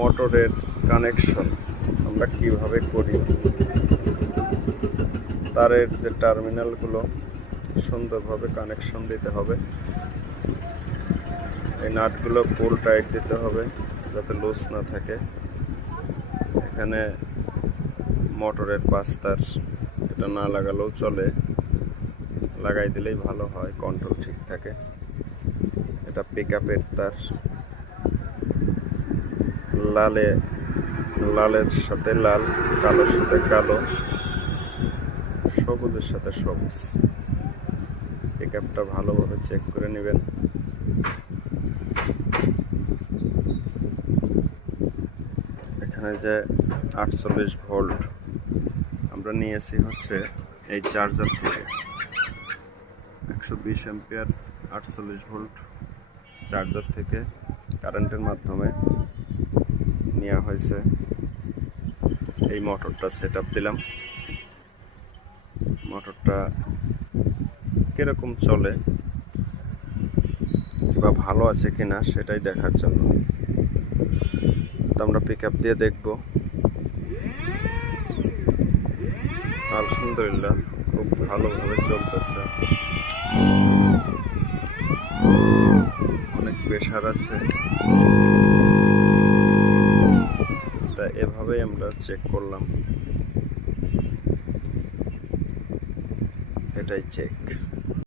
মোটরের কানেকশন আমরা কিভাবে করি। তারের যে টার্মিনালগুলো সুন্দরভাবে কানেকশন দিতে হবে। এই নাটগুলো ফুল টাইট দিতে হবে যাতে লুজ না থাকে। এখানে মোটরের পাস্তার এটা না লাগালেও চলে, লাগাই দিলেই ভালো হয়, কন্ট্রোল ঠিক থাকে। এটা পিকআপের তার, লালের সাথে লাল, কালোর সাথে কালো, সবুজের সাথে সবুজ। পিকআপটা ভালোভাবে চেক করে নেবেন। এখানে যে 48 ভোল্ট আমরা নিয়েছি হচ্ছে এই চার্জার থেকে, 120 অ্যাম্পিয়ার 48 ভোল্ট চার্জার থেকে কারেন্টের মাধ্যমে নেওয়া হয়েছে। এই মোটরটা সেট আপ দিলাম। মোটরটা কিরকম চলে কিংবা ভালো আছে কিনা সেটাই দেখার জন্য আমরা পিক আপ দিয়ে দেখব। আলহামদুলিল্লাহ খুব ভালোভাবে চলতেছে, অনেক প্রেশার আছে। তা এভাবেই আমরা চেক করলাম, এটাই চেক।